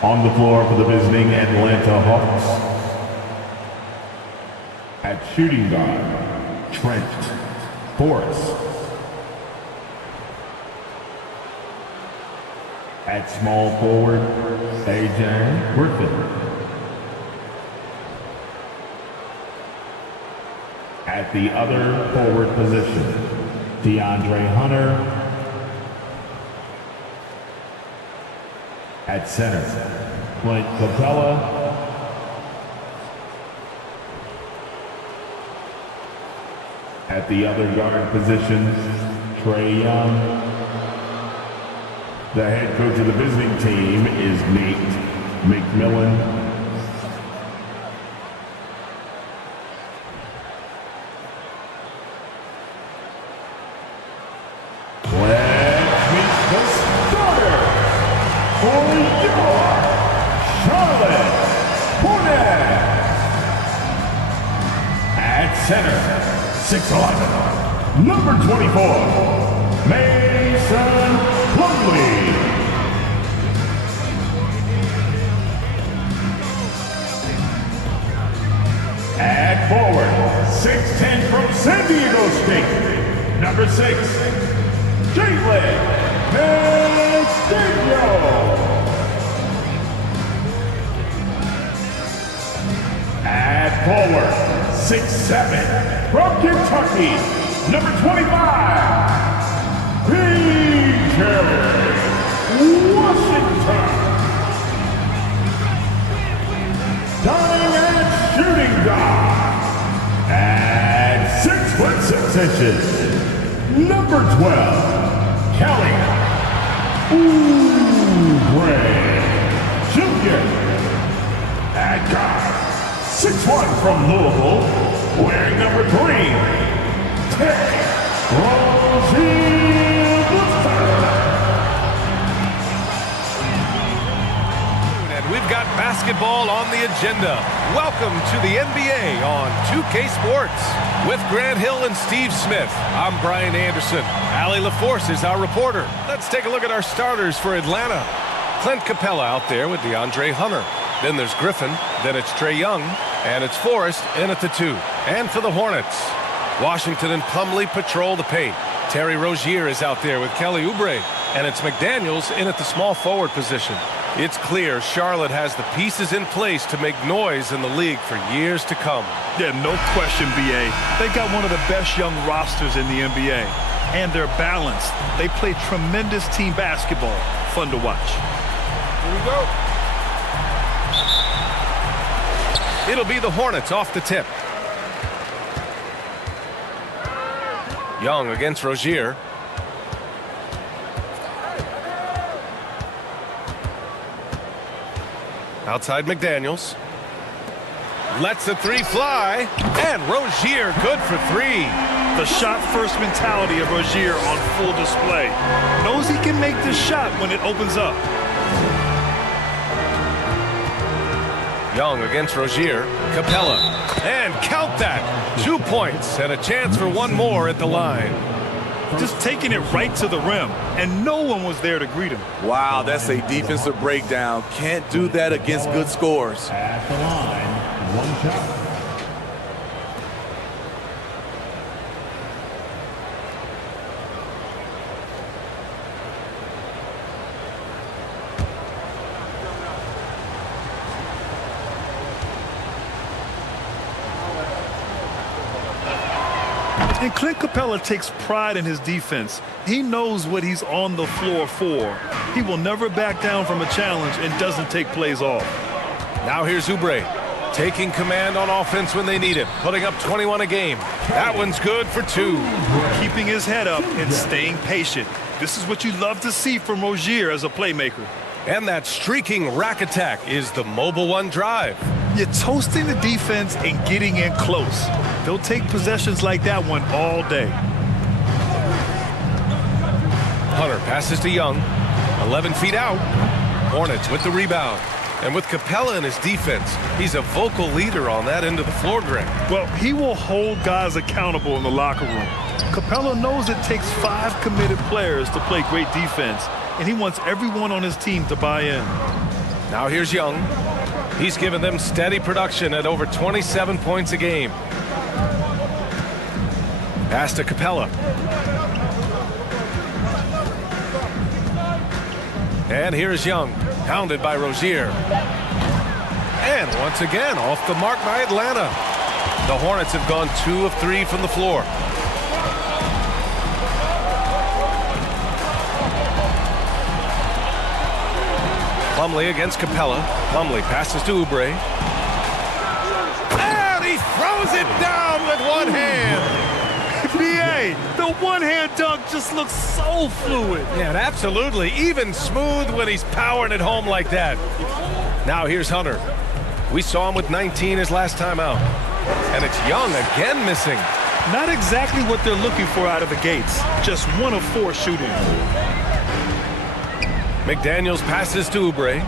On the floor for the visiting Atlanta Hawks. At shooting guard, Trent Forrest. At small forward, AJ Griffin. At the other forward position, DeAndre Hunter. At center, Clint Capella. At the other guard position, Trae Young. The head coach of the visiting team is Nate McMillan. Let's meet the starter for your Charlotte Hornets. At center, 6'11", number 24, Mason Plumlee. At forward, 6'10" from San Diego State, number 6, Jalen Daniels. At forward, 6'7", from Kentucky, number 25, PJ Washington. Starting at shooting guard, at 6'6", number 12, Kelly Oubre Jr. At guard, 6'1" from Louisville, wearing number 3, Terry Rozier. And we've got basketball on the agenda. Welcome to the NBA on 2K Sports. With Grant Hill and Steve Smith, I'm Brian Anderson. Allie LaForce is our reporter. Let's take a look at our starters for Atlanta. Clint Capella out there with DeAndre Hunter. Then there's Griffin, then it's Trae Young, and it's Forrest in at the 2. And for the Hornets, Washington and Plumlee patrol the paint. Terry Rozier is out there with Kelly Oubre, and it's McDaniels in at the small forward position. It's clear Charlotte has the pieces in place to make noise in the league for years to come. Yeah, no question, B.A. They got one of the best young rosters in the NBA. And they're balanced. They play tremendous team basketball. Fun to watch. Here we go. It'll be the Hornets off the tip. Young against Rozier. Outside McDaniels. Lets the 3 fly. And Rozier good for 3. The shot-first mentality of Rozier on full display. Knows he can make this shot when it opens up. Young against Rozier. Capella. And count that. 2 points and a chance for one more at the line. Just taking it right to the rim, and no one was there to greet him. Wow, that's a defensive breakdown. Can't do that against good scores. At the line, 1 shot. And Clint Capella takes pride in his defense. He knows what he's on the floor for. He will never back down from a challenge and doesn't take plays off. Now here's Oubre, taking command on offense when they need it, putting up 21 a game. That one's good for 2. Keeping his head up and staying patient. This is what you love to see from Rozier as a playmaker. And that streaking rack attack is the mobile 1 drive. You're toasting the defense and getting in close. They'll take possessions like that one all day. Hunter passes to Young. 11 feet out. Hornets with the rebound. And with Capella in his defense, he's a vocal leader on that end of the floor, Greg. Well, he will hold guys accountable in the locker room. Capella knows it takes 5 committed players to play great defense, and he wants everyone on his team to buy in. Now here's Young. He's given them steady production at over 27 points a game. Pass to Capella. And here's Young, pounded by Rozier. And once again, off the mark by Atlanta. The Hornets have gone 2 of 3 from the floor. Plumlee against Capella. Plumlee passes to Oubre. And he throws it down with one hand. BA, the one-hand dunk just looks so fluid. Yeah, absolutely. Even smooth when he's powering it home like that. Now here's Hunter. We saw him with 19 his last time out. And it's Young again missing. Not exactly what they're looking for out of the gates. Just 1 of 4 shooting. McDaniels passes to Oubre.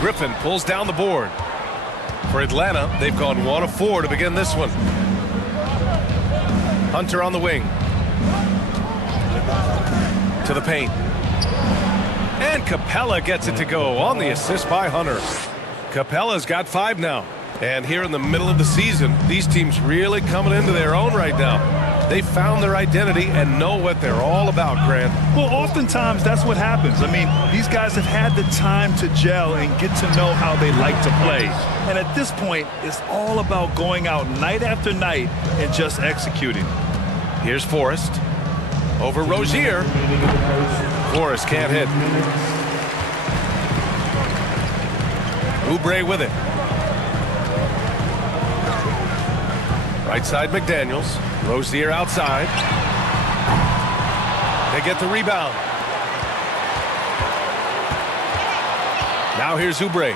Griffin pulls down the board. For Atlanta, they've gone 1 of 4 to begin this one. Hunter on the wing. To the paint. And Capella gets it to go on the assist by Hunter. Capella's got 5 now. And here in the middle of the season, these teams really coming into their own right now. They found their identity and know what they're all about, Grant. Well, oftentimes that's what happens. I mean, these guys have had the time to gel and get to know how they like to play. And at this point, it's all about going out night after night and just executing. Here's Forrest. Over Rozier. Forrest can't hit. Oubre with it. Right side McDaniels. Rozier outside. They get the rebound. Now here's Oubre.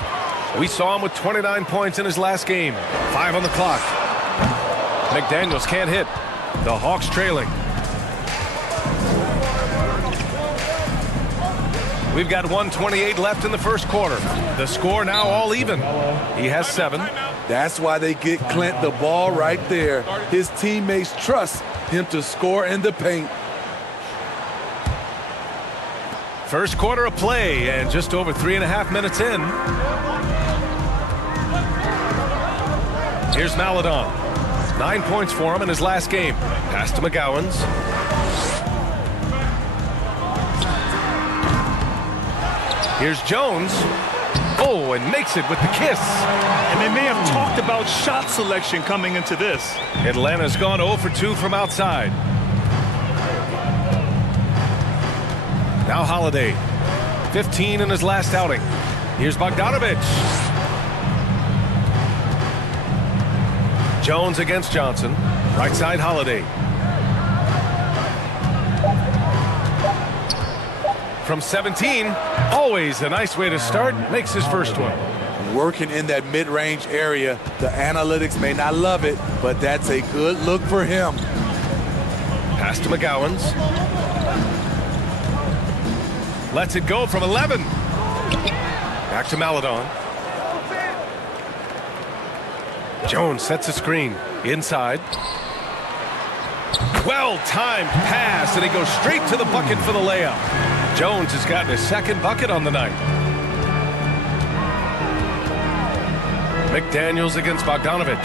We saw him with 29 points in his last game. 5 on the clock. McDaniels can't hit. The Hawks trailing. We've got 1:28 left in the first quarter. The score now all even. He has 7. That's why they get Clint the ball right there. His teammates trust him to score in the paint. First quarter of play and just over 3.5 minutes in. Here's Maledon. 9 points for him in his last game. Pass to McGowans. Here's Jones. Oh, and makes it with the kiss. And they may have talked about shot selection coming into this. Atlanta's gone 0 for 2 from outside. Now Holiday. 15 in his last outing. Here's Bogdanovich. Jones against Johnson. Right side Holiday. From 17, always a nice way to start. Makes his first one. Working in that mid-range area. The analytics may not love it, but that's a good look for him. Pass to McGowans. Lets it go from 11. Back to Maledon. Jones sets a screen. Inside. Well-timed pass, and he goes straight to the bucket for the layup. Jones has gotten his second bucket on the night. McDaniels against Bogdanovich.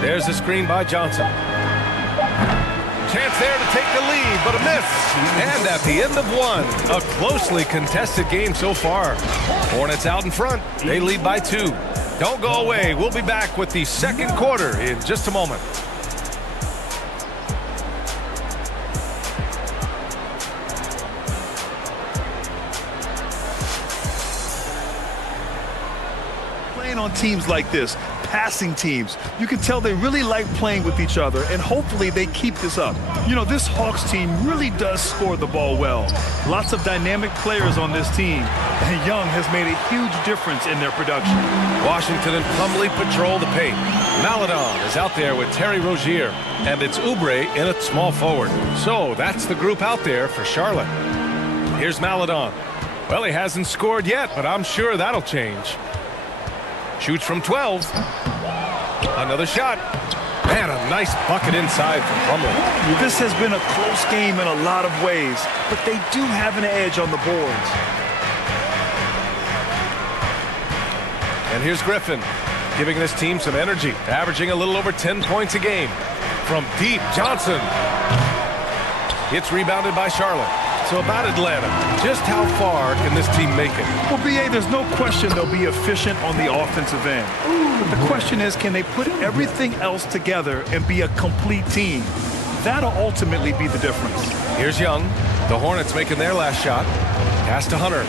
There's the screen by Johnson. Chance there to take the lead, but a miss. And at the end of one, a closely contested game so far. Hornets out in front. They lead by 2. Don't go away. We'll be back with the second quarter in just a moment. On teams like this, passing teams, you can tell they really like playing with each other, and hopefully they keep this up. You know, this Hawks team really does score the ball well. Lots of dynamic players on this team, and Young has made a huge difference in their production. Washington and Plumlee patrol the paint. Maledon is out there with Terry Rozier, and it's Oubre in at small forward. So that's the group out there for Charlotte. Here's Maledon. Well, he hasn't scored yet, but I'm sure that'll change. Shoots from 12. Another shot. And a nice bucket inside from Plumlee. This has been a close game in a lot of ways, but they do have an edge on the boards. And here's Griffin, giving this team some energy, averaging a little over 10 points a game. From deep, Johnson. It's rebounded by Charlotte. So about Atlanta, just how far can this team make it? Well, B.A., there's no question they'll be efficient on the offensive end. But the question is, can they put everything else together and be a complete team? That'll ultimately be the difference. Here's Young. The Hornets making their last shot. Pass to Hunter.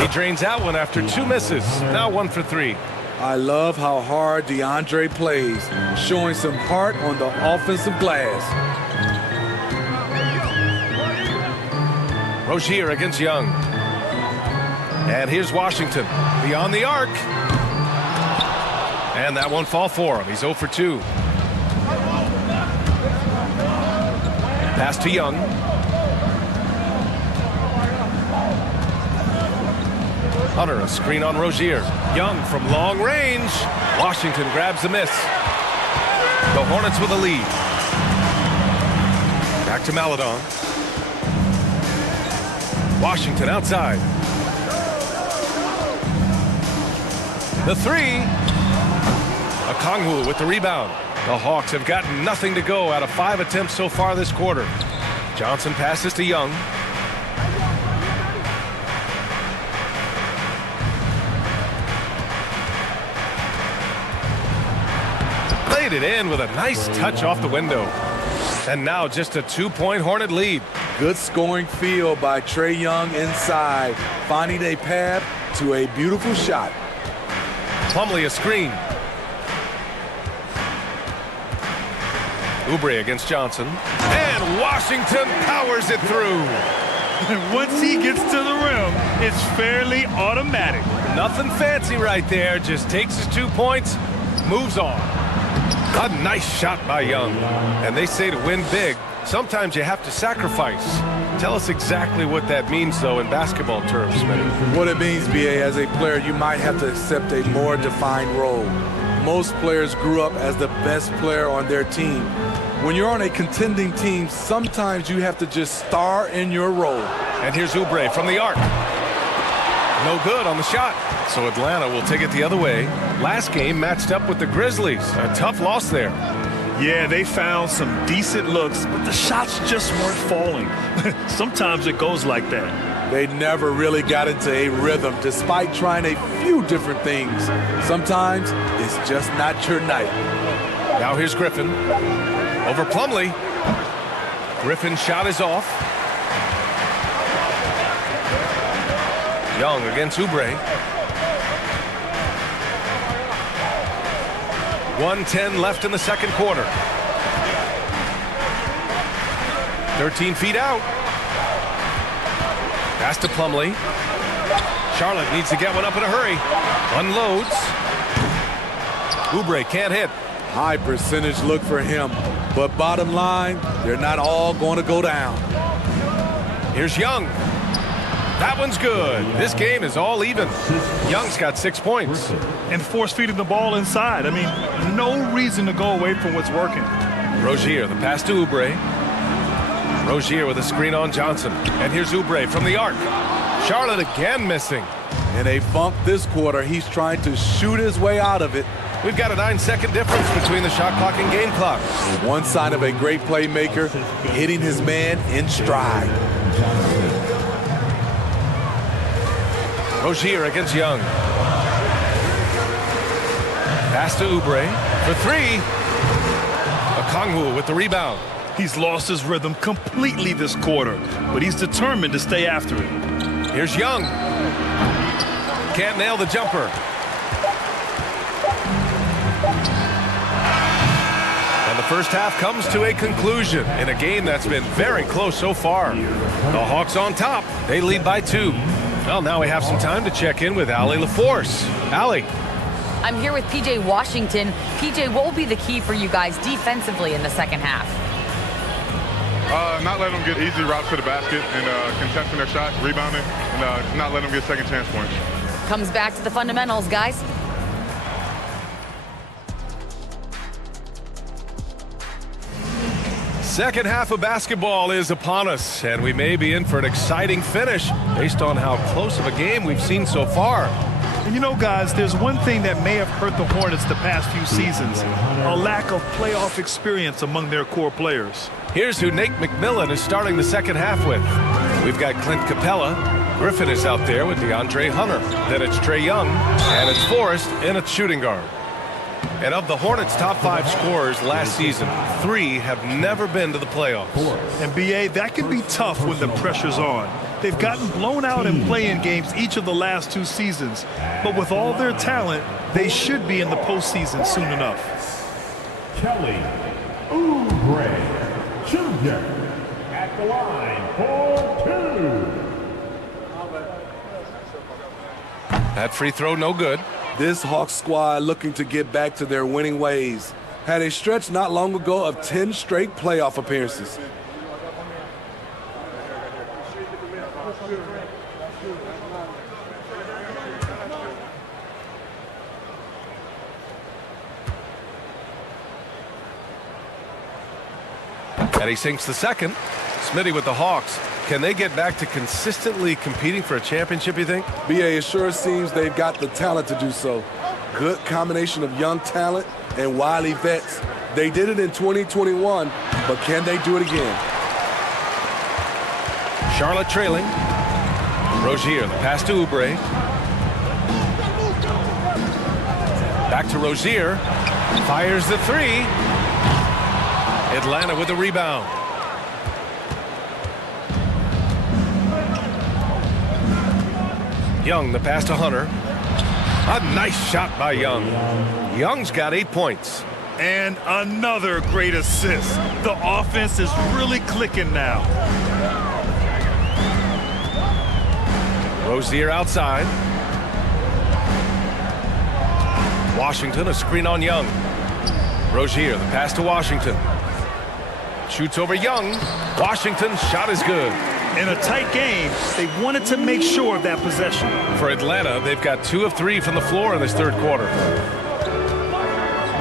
He drains that one after 2 misses. Now 1 for 3. I love how hard DeAndre plays, showing some heart on the offensive glass. Rozier against Young. And here's Washington beyond the arc. And that won't fall for him. He's 0 for 2. Pass to Young. Hunter, a screen on Rozier. Young from long range. Washington grabs the miss. The Hornets with a lead. Back to Maledon. Washington outside. The 3. Okongwu with the rebound. The Hawks have gotten nothing to go out of 5 attempts so far this quarter. Johnson passes to Young. Laid it in with a nice touch off the window. And now just a 2-point Hornet lead. Good scoring field by Trae Young inside, finding a path to a beautiful shot. Plumlee a screen. Oubre against Johnson. And Washington powers it through. Once he gets to the rim, it's fairly automatic. Nothing fancy right there. Just takes his 2 points, moves on. A nice shot by Young. And they say to win big, sometimes you have to sacrifice. Tell us exactly what that means, though, in basketball terms, Smitty. What it means, B.A., as a player, you might have to accept a more defined role. Most players grew up as the best player on their team. When you're on a contending team, sometimes you have to just star in your role. And here's Oubre from the arc. No good on the shot. So Atlanta will take it the other way. Last game matched up with the Grizzlies. A tough loss there. Yeah, they found some decent looks, but the shots just weren't falling. Sometimes it goes like that. They never really got into a rhythm despite trying a few different things. Sometimes it's just not your night. Now here's Griffin. Over Plumlee. Griffin's shot is off. Young against Oubre. 1:10 left in the second quarter. 13 feet out. Pass to Plumlee. Charlotte needs to get one up in a hurry. Unloads. Oubre can't hit. High percentage look for him. But bottom line, they're not all going to go down. Here's Young. That one's good. This game is all even. Young's got 6 points. And force-feeding the ball inside. I mean, no reason to go away from what's working. Rozier, the pass to Oubre. Rozier with a screen on Johnson. And here's Oubre from the arc. Charlotte again missing. In a funk this quarter, he's trying to shoot his way out of it. We've got a 9-second difference between the shot clock and game clock. One sign of a great playmaker, hitting his man in stride. Rozier against Young. Pass to Oubre for 3. Okongwu with the rebound. He's lost his rhythm completely this quarter, but he's determined to stay after it. Here's Young. Can't nail the jumper. And the first half comes to a conclusion in a game that's been very close so far. The Hawks on top. They lead by 2. Well, now we have some time to check in with Allie LaForce. Allie. I'm here with P.J. Washington. P.J., what will be the key for you guys defensively in the second half? Not letting them get easy routes to the basket and contesting their shots, rebounding, and not letting them get second chance points. Comes back to the fundamentals, guys. Second half of basketball is upon us, and we may be in for an exciting finish based on how close of a game we've seen so far. And you know, guys, there's one thing that may have hurt the Hornets the past few seasons, a lack of playoff experience among their core players. Here's who Nate McMillan is starting the second half with. We've got Clint Capella. Griffin is out there with DeAndre Hunter. Then it's Trae Young, and it's Forrest, and it's shooting guard. And of the Hornets' top 5 scorers last season, 3 have never been to the playoffs. And B.A., that can be tough when the pressure's on. They've gotten blown out in play-in games each of the last 2 seasons. But with all their talent, they should be in the postseason soon enough. Kelly Oubre Jr. at the line for 2. That free throw no good. This Hawks squad looking to get back to their winning ways. Had a stretch not long ago of 10 straight playoff appearances. And he sinks the second. Smitty with the Hawks. Can they get back to consistently competing for a championship, you think? BA, it sure seems they've got the talent to do so. Good combination of young talent and wily vets. They did it in 2021, but can they do it again? Charlotte trailing. Rozier, the pass to Oubre. Back to Rozier. Fires the 3. Atlanta with the rebound. Young, the pass to Hunter. A nice shot by Young. Young's got 8 points. And another great assist. The offense is really clicking now. Rozier outside. Washington, a screen on Young. Rozier, the pass to Washington. Shoots over Young. Washington's shot is good. In a tight game, they wanted to make sure of that possession. For Atlanta, they've got 2 of 3 from the floor in this third quarter.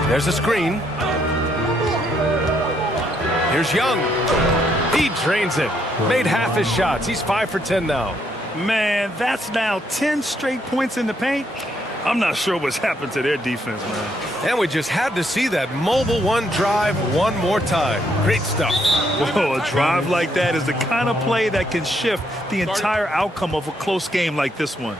There's a screen. Here's Young. He drains it. Made half his shots. He's 5 for 10 now. Man, that's now 10 straight points in the paint. I'm not sure what's happened to their defense, man. And we just had to see that mobile one drive one more time. Great stuff. Whoa, a drive like that is the kind of play that can shift the entire outcome of a close game like this one.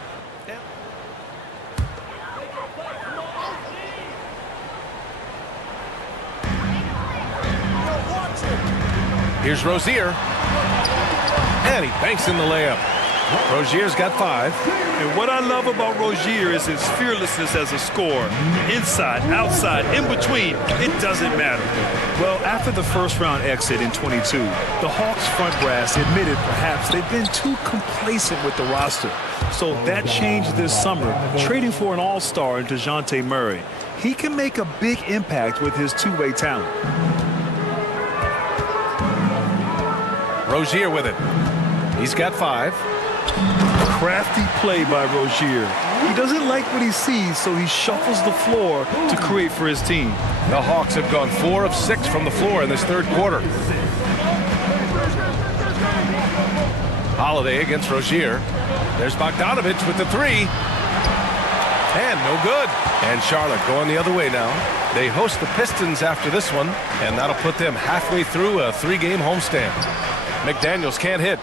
Here's Rozier. And he banks in the layup. Rozier's got 5. And what I love about Rozier is his fearlessness as a scorer. Inside, outside, in between, it doesn't matter. Well, after the first-round exit in 22, the Hawks front brass admitted perhaps they've been too complacent with the roster. So that changed this summer, trading for an all-star in DeJounte Murray. He can make a big impact with his two-way talent. Rozier with it. He's got 5. Crafty play by Rozier. He doesn't like what he sees, so he shuffles the floor to create for his team. The Hawks have gone 4 of 6 from the floor in this third quarter. Holiday against Rozier. There's Bogdanovich with the 3. And no good. And Charlotte going the other way now. They host the Pistons after this one, and that'll put them halfway through a 3-game homestand. McDaniels can't hit.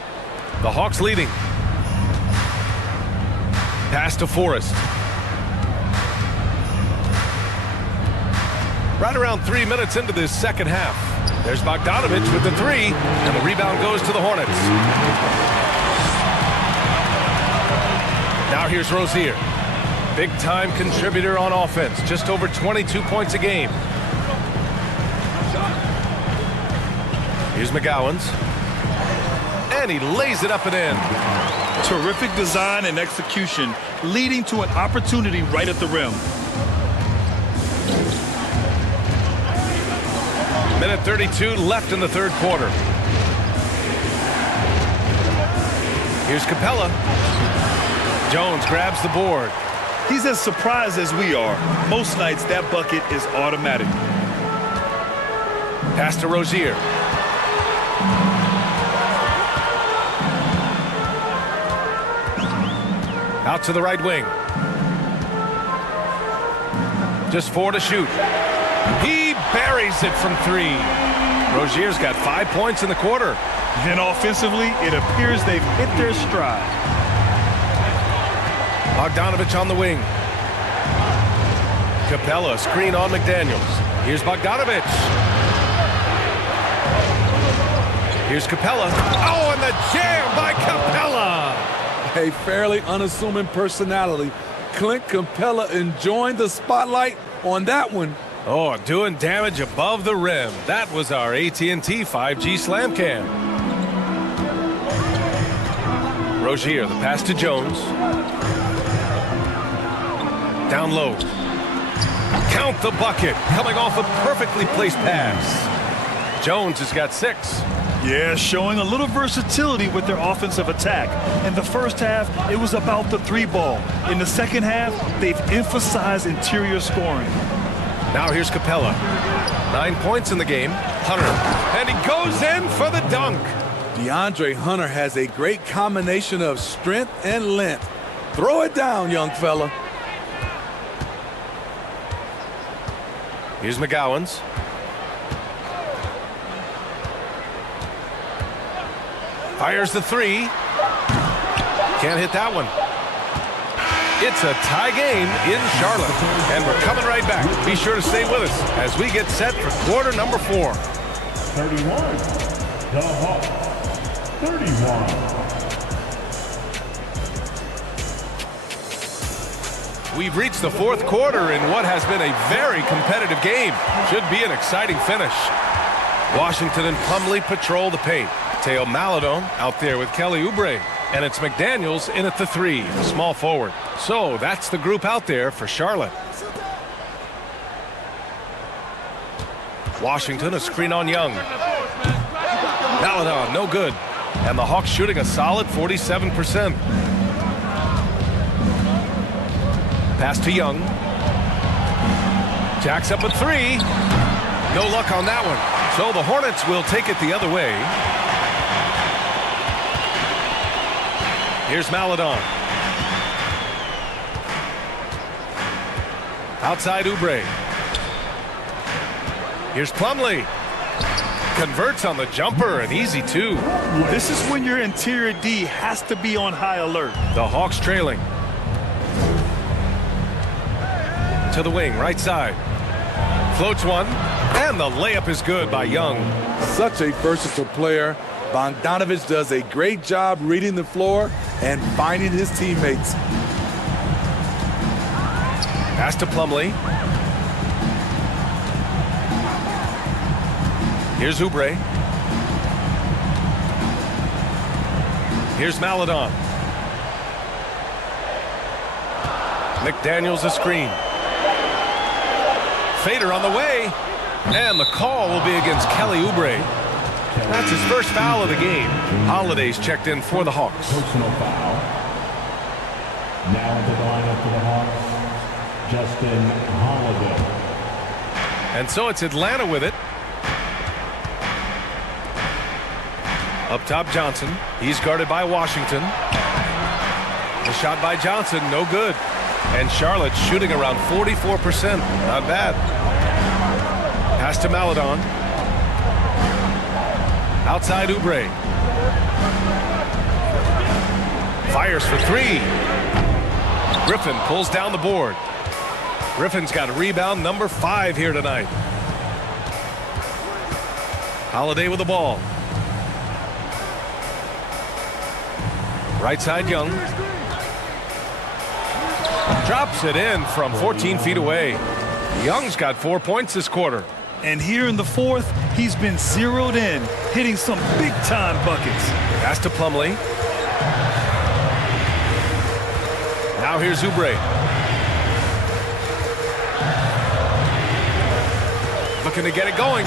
The Hawks leading. Pass to Forrest. Right around 3 minutes into this second half. There's Bogdanovich with the 3, and the rebound goes to the Hornets. Now here's Rozier. Big-time contributor on offense. Just over 22 points a game. Here's McGowan's. And he lays it up and in. Terrific design and execution, leading to an opportunity right at the rim. Minute 32 left in the third quarter. Here's Capella. Jones grabs the board. He's as surprised as we are. Most nights, that bucket is automatic. Pass to Rozier. Out to the right wing. Just 4 to shoot. He buries it from 3. Rozier's got 5 points in the quarter. And offensively, it appears they've hit their stride. Bogdanovich on the wing. Capella, screen on McDaniels. Here's Bogdanovich. Here's Capella. Oh, and the jam by Capella. A fairly unassuming personality. Clint Capella enjoying the spotlight on that one. Oh, doing damage above the rim. That was our AT&T 5G Slam Cam. Rozier, the pass to Jones. Down low. Count the bucket. Coming off a perfectly placed pass. Jones has got 6. Yeah, showing a little versatility with their offensive attack. In the first half, it was about the 3 ball. In the second half, they've emphasized interior scoring. Now here's Capella. 9 points in the game. Hunter. And he goes in for the dunk. DeAndre Hunter has a great combination of strength and length. Throw it down, young fella. Here's McGowan's. Fires the 3. Can't hit that one. It's a tie game in Charlotte. And we're coming right back. Be sure to stay with us as we get set for quarter number 4. 31. The Hawks. 31. We've reached the 4th quarter in what has been a very competitive game. Should be an exciting finish. Washington and Plumlee patrol the paint. Teo Maledon out there with Kelly Oubre. And it's McDaniels in at the 3, the small forward. So that's the group out there for Charlotte. Washington, a screen on Young. Maledon, no good. And the Hawks shooting a solid 47%. Pass to Young. Jacks up a 3. No luck on that one. So the Hornets will take it the other way. Here's Maledon. Outside Oubre. Here's Plumlee. Converts on the jumper, an easy 2. This is when your interior D has to be on high alert. The Hawks trailing. To the wing, right side. Floats one, and the layup is good by Young. Such a versatile player. Bogdanovich does a great job reading the floor and finding his teammates. Pass to Plumlee. Here's Oubre. Here's Maledon. McDaniels a screen. Fader on the way. And the call will be against Kelly Oubre. That's his first foul of the game. Holiday's checked in for the Hawks. Personal foul. Now into the lineup for the Hawks, Justin Holiday. And so it's Atlanta with it. Up top, Johnson. He's guarded by Washington. The shot by Johnson, no good. And Charlotte shooting around 44%. Not bad. Pass to Maledon. Outside Oubre. Fires for 3. Griffin pulls down the board. Griffin's got rebound number 5 here tonight. Holiday with the ball. Right side Young. Drops it in from 14 feet away. Young's got 4 points this quarter. And here in the 4th, he's been zeroed in, hitting some big-time buckets. Pass to Plumlee. Now here's Oubre. Looking to get it going.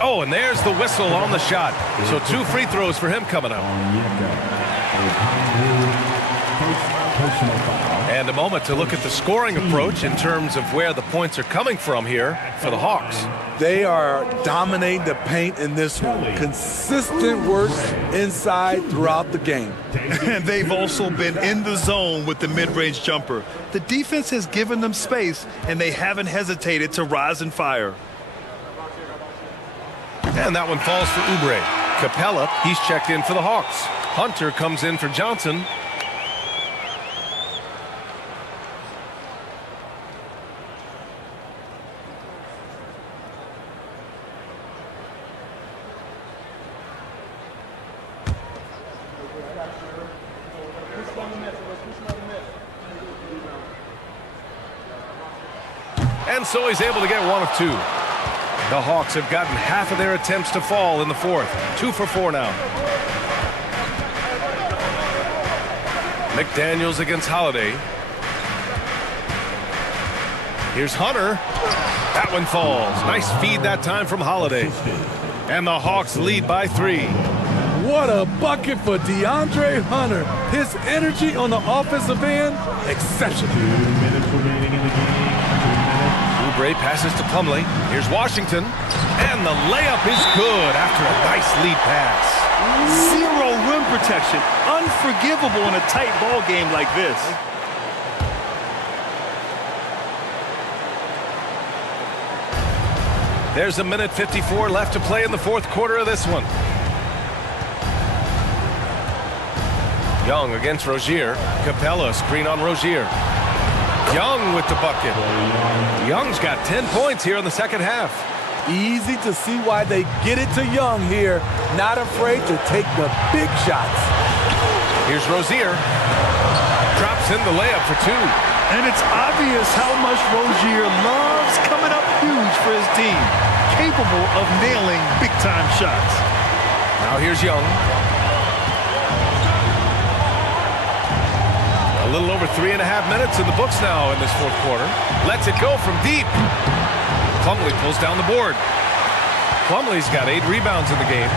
Oh, and there's the whistle on the shot. So 2 free throws for him coming up. And a moment to look at the scoring approach in terms of where the points are coming from here for the Hawks. They are dominating the paint in this one. Consistent work inside throughout the game. And they've also been in the zone with the mid-range jumper. The defense has given them space, and they haven't hesitated to rise and fire. And that one falls for Oubre. Capella, he's checked in for the Hawks. Hunter comes in for Johnson. And so he's able to get 1 of 2. The Hawks have gotten half of their attempts to fall in the 4th. 2 for 4 now. McDaniels against Holiday. Here's Hunter. That one falls. Nice feed that time from Holiday. And the Hawks lead by 3. What a bucket for DeAndre Hunter. His energy on the offensive end, exceptional. 2 minutes remaining in the game. Oubre passes to Plumlee. Here's Washington. And the layup is good after a nice lead pass. 0 rim protection. Unforgivable in a tight ball game like this. There's 1:54 left to play in the 4th quarter of this one. Young against Rozier. Capella screen on Rozier. Young with the bucket. Young's got 10 points here in the 2nd half. Easy to see why they get it to Young here. Not afraid to take the big shots. Here's Rozier. Drops in the layup for 2. And it's obvious how much Rozier loves coming up huge for his team. Capable of nailing big-time shots. Now here's Young. A little over 3.5 minutes in the books now in this 4th quarter. Lets it go from deep. Plumlee pulls down the board. Plumlee's got 8 rebounds in the game.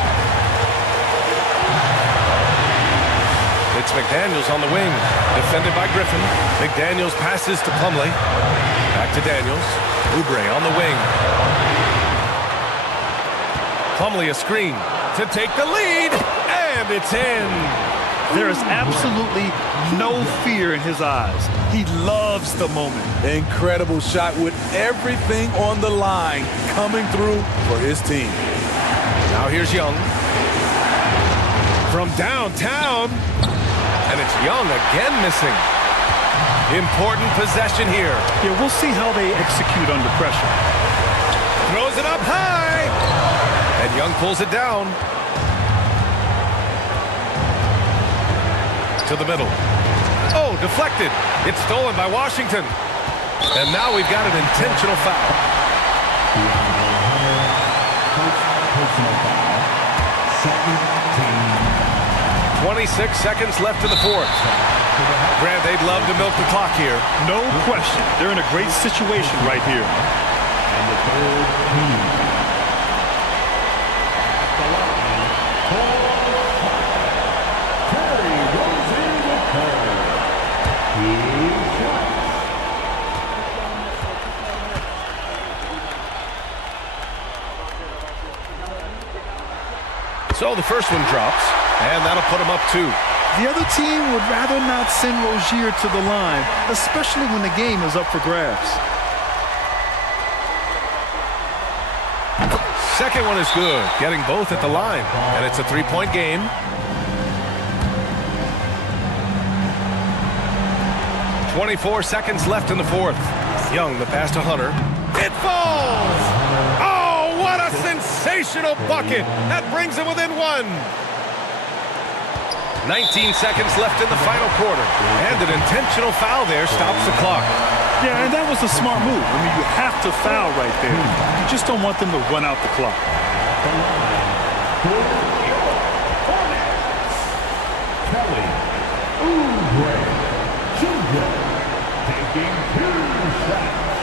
It's McDaniels on the wing. Defended by Griffin. McDaniels passes to Plumlee. Back to Daniels. Oubre on the wing. Plumlee a screen to take the lead. And it's in. There is absolutely no fear in his eyes. He loves the moment. Incredible shot with everything on the line coming through for his team. Now here's Young. From downtown. And it's Young again missing. Important possession here. Yeah, we'll see how they execute under pressure. Throws it up high. And Young pulls it down. To the middle. Oh, deflected. It's stolen by Washington. And now we've got an intentional foul. Personal foul. 26 seconds left in the 4th. Grant, they'd love to milk the clock here. No question. They're in a great situation right here. And the 3rd team. The line. Terry goes in with her. He shots. So the first one drops, and that'll put him up 2. The other team would rather not send Rozier to the line, especially when the game is up for grabs. Second one is good, getting both at the line, and it's a 3-point game. .24 seconds left in the 4th. Young, the pass to Hunter. It falls! Oh, what a sensational bucket! That brings him within 1. 19 seconds left in the final quarter, and an intentional foul there stops the clock. Yeah, and that was a smart move. I mean, you have to foul right there. You just don't want them to run out the clock. Kelly Oubre Jr. taking 2 shots.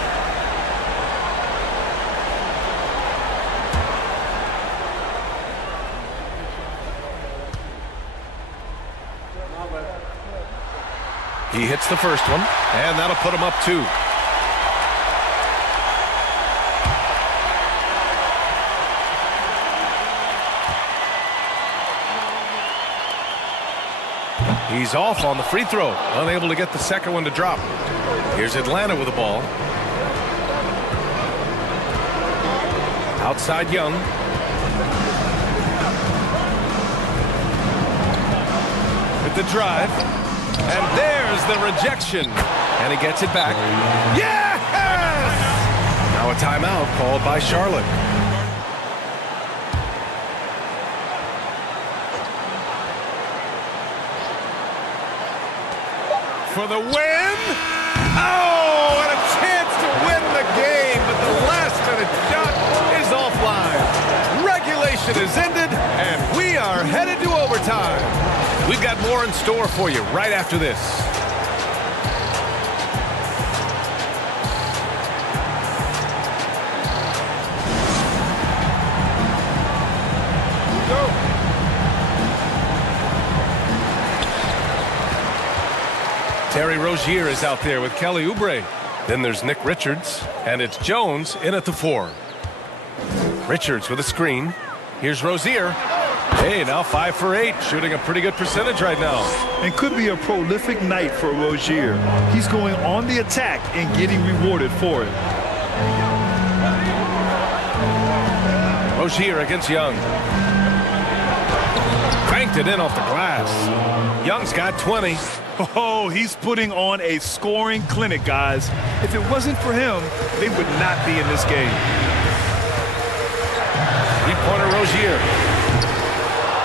He hits the first one, and that'll put him up 2. He's off on the free throw, unable to get the second one to drop. Here's Atlanta with the ball. Outside Young. With the drive. And there's the rejection. And he gets it back. Yes! Now a timeout called by Charlotte. For the win. Oh, and a chance to win the game, but the last-minute shot is offline. Regulation is ended, and we are headed to overtime. We've got more in store for you right after this. Terry Rozier is out there with Kelly Oubre. Then there's Nick Richards, and it's Jones in at the 4. Richards with a screen. Here's Rozier. Hey, now 5 for 8, shooting a pretty good percentage right now. And could be a prolific night for Rozier. He's going on the attack and getting rewarded for it. Rozier against Young. Banked it in off the glass. Young's got 20. Oh, he's putting on a scoring clinic, guys. If it wasn't for him, they would not be in this game. Three-pointer Rozier.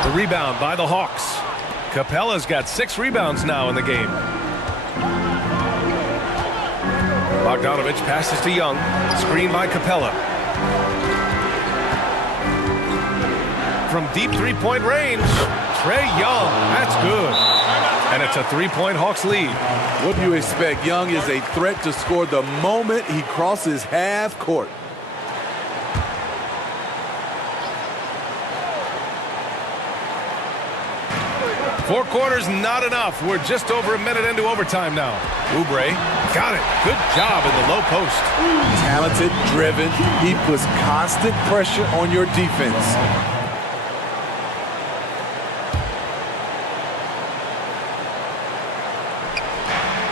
The rebound by the Hawks. Capella's got 6 rebounds now in the game. Bogdanovich passes to Young. Screen by Capella. From deep three-point range, Trae Young. That's good. And it's a 3-point Hawks lead. What do you expect? Young is a threat to score the moment he crosses half court. Four quarters, not enough. We're just over a minute into overtime now. Oubre got it. Good job in the low post. Talented, driven. He puts constant pressure on your defense.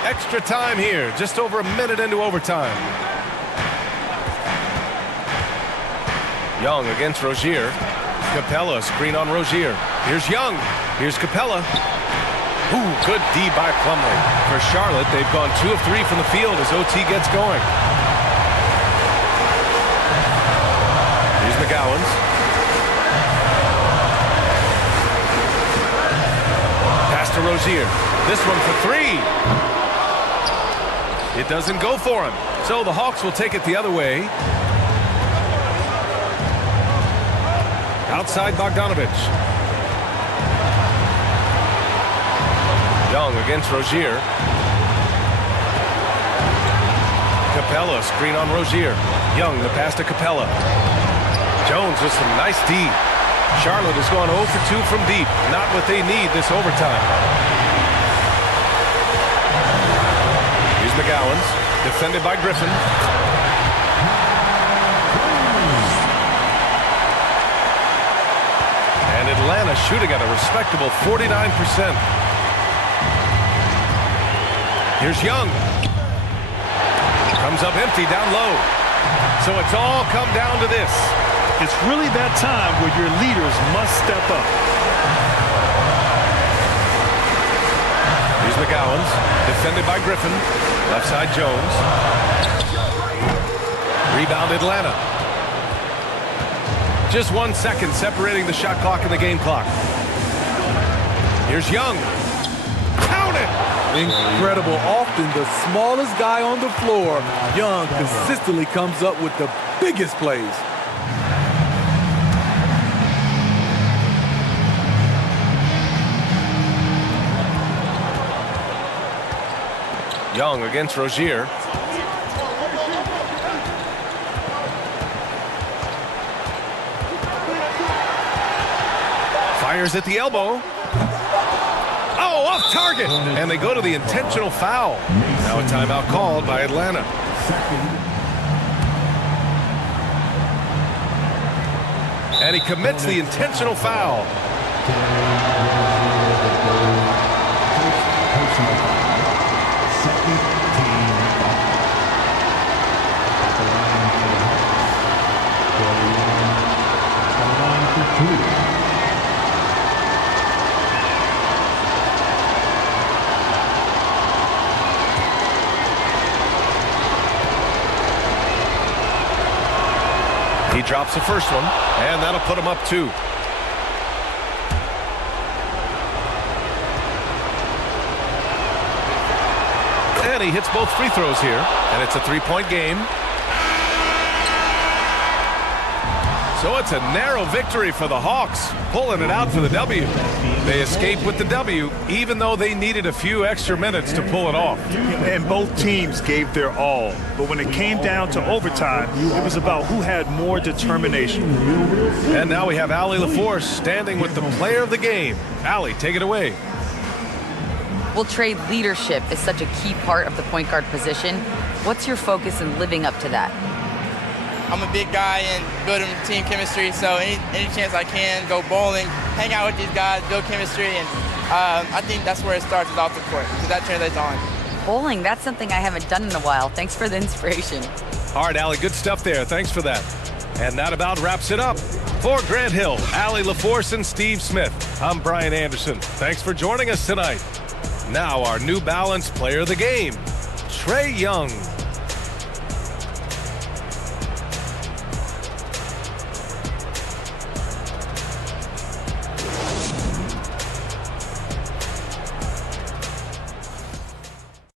Extra time here, just over a minute into overtime. Young against Rozier. Capella, screen on Rozier. Here's Young. Here's Capella. Ooh, good D by Plumlee. For Charlotte, they've gone 2 of 3 from the field as OT gets going. Here's McGowan's. Pass to Rozier. This one for 3. It doesn't go for him. So the Hawks will take it the other way. Outside Bogdanovich. Young against Rozier. Capella, screen on Rozier. Young, the pass to Capella. Jones with some nice D. Charlotte has gone 0 for 2 from deep. Not what they need this overtime. McGowan's defended by Griffin. And Atlanta shooting at a respectable 49%. Here's Young. Comes up empty down low. So it's all come down to this. It's really that time where your leaders must step up. Here's McGowan's defended by Griffin. Left side Jones. Rebound Atlanta. Just 1 second separating the shot clock and the game clock. Here's Young. Count it! Incredible. Often the smallest guy on the floor, Young consistently comes up with the biggest plays. Young against Rozier. Fires at the elbow. Oh, off target, and they go to the intentional foul. Now a timeout called by Atlanta. And he commits the intentional foul. He drops the first one, and that'll put him up 2. And he hits both free throws here, and it's a 3-point game. So it's a narrow victory for the Hawks, pulling it out for the W. They escape with the W, even though they needed a few extra minutes to pull it off. And both teams gave their all. But when it came down to overtime, it was about who had more determination. And now we have Allie LaForce standing with the player of the game. Allie, take it away. Well, Trey, leadership is such a key part of the point guard position. What's your focus in living up to that? I'm a big guy and building team chemistry, so any chance I can, go bowling, hang out with these guys, build chemistry, and I think that's where it starts is off the court, because that translates on. Bowling, that's something I haven't done in a while. Thanks for the inspiration. All right, Allie, good stuff there. Thanks for that. And that about wraps it up. For Grant Hill, Allie LaForce, and Steve Smith, I'm Brian Anderson. Thanks for joining us tonight. Now our New Balance player of the game, Trae Young.